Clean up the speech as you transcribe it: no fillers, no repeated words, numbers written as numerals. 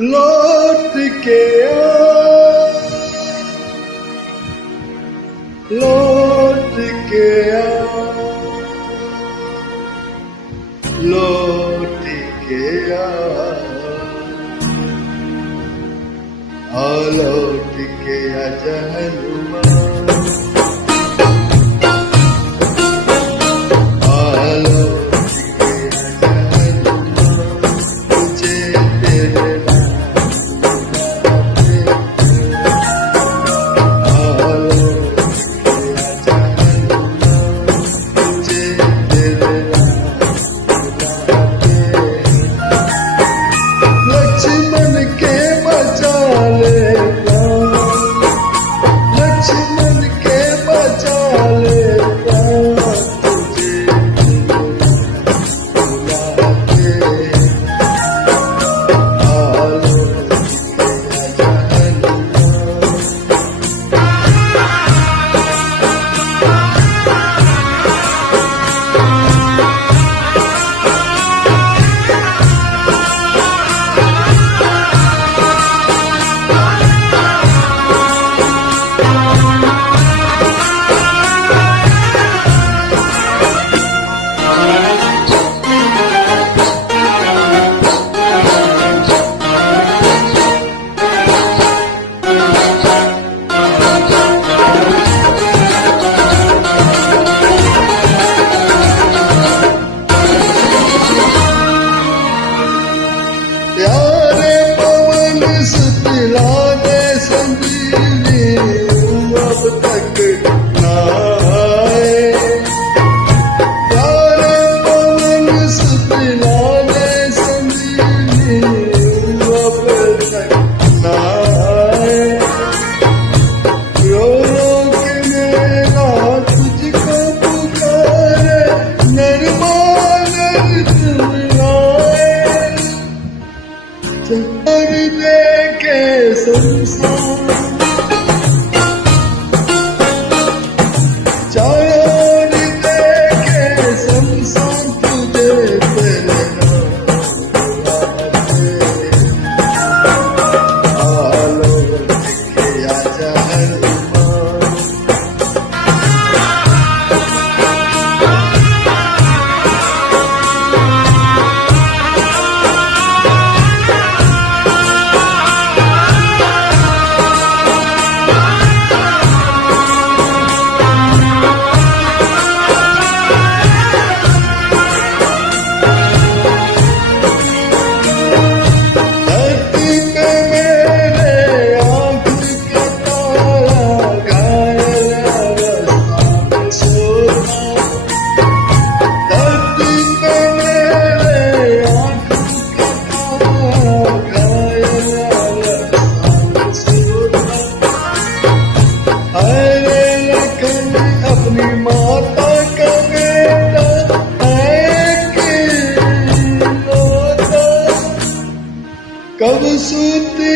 लौट के लौट के लौट के लौट के जहनुमा प्यारे पवन सुतला दे संजीवनी अब तक ना आए। प्यारे पवन सुतला दे संजीवनी अब तक ना आए। रो रो के मेरा तुझको पुकारे नरमान चक्कर लेके संसार चार लेके संसार तुझे तेरे लौट के आजा अपनी माता का बेटा है कि रोता कब सूती